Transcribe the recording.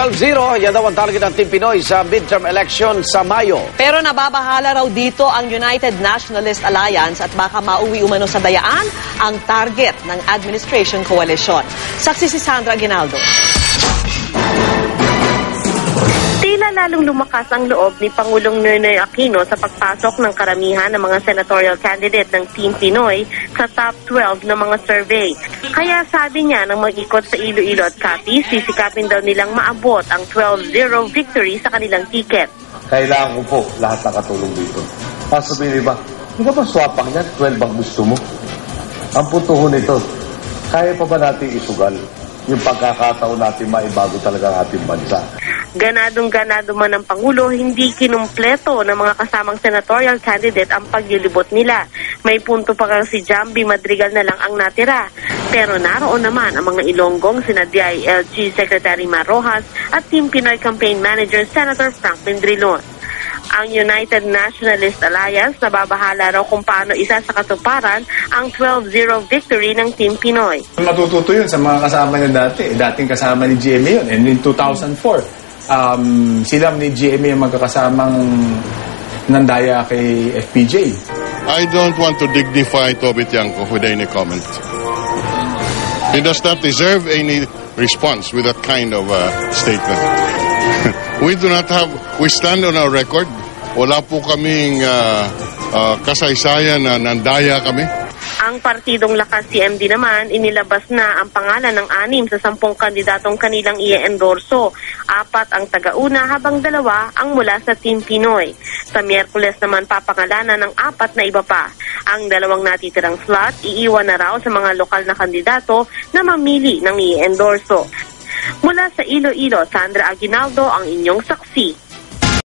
12-0, yan daw ang target ng Team Pinoy sa midterm election sa Mayo. Pero nababahala raw dito ang United Nationalist Alliance at baka mauwi umano sa dayaan ang target ng Administration Coalition. Saksi si Sandra Aguinaldo. Tila lalong lumakas ang loob ni Pangulong Noynoy Aquino sa pagpasok ng karamihan ng mga senatorial candidate ng Team Pinoy sa top 12 ng mga survey. Kaya sabi niya nang mag-ikot sa Iloilo at Capiz, sisikapin daw nilang maabot ang 12-0 victory sa kanilang ticket. Kailangan ko po lahat nakatulong dito. Sabihin ba, hindi ka ba swapang yan? 12 ang gusto mo? Ang punto nito, kaya pa ba natin isugal yung pagkakataon natin maibago talaga ang ating bansa? Ganadong-ganado man ang Pangulo, hindi kinumpleto ng mga kasamang senatorial candidate ang paglilibot nila. May punto pa kang si Jambi Madrigal na lang ang natira. Pero naroon naman ang mga Ilonggong sina DILG Secretary Mar Rojas at Team Pinoy Campaign Manager Senator Franklin Drilon. Ang United Nationalist Alliance nababahala raw kung paano isa sa katuparan ang 12-0 victory ng Team Pinoy. Matututo yun sa mga kasama niya dati. Dating kasama ni GMA yun. And in 2004, sila ni GMA ang magkakasamang nandaya kay FPJ. I don't want to dignify Toby Tiangco with any comment. He does not deserve any response with that kind of statement. We stand on our record. Wala po kaming kasaysayan na nandaya kami. Ang partidong Lakas CMD naman, inilabas na ang pangalan ng 6 sa 10 kandidatong kanilang i-endorso. 4 ang taga-una habang 2 ang mula sa Team Pinoy. Sa Miyerkules naman papangalanan ng 4 na iba pa. Ang 2 natitirang slot, iiwan na raw sa mga lokal na kandidato na mamili ng i-endorso. Mula sa Iloilo, Sandra Aguinaldo ang inyong saksi.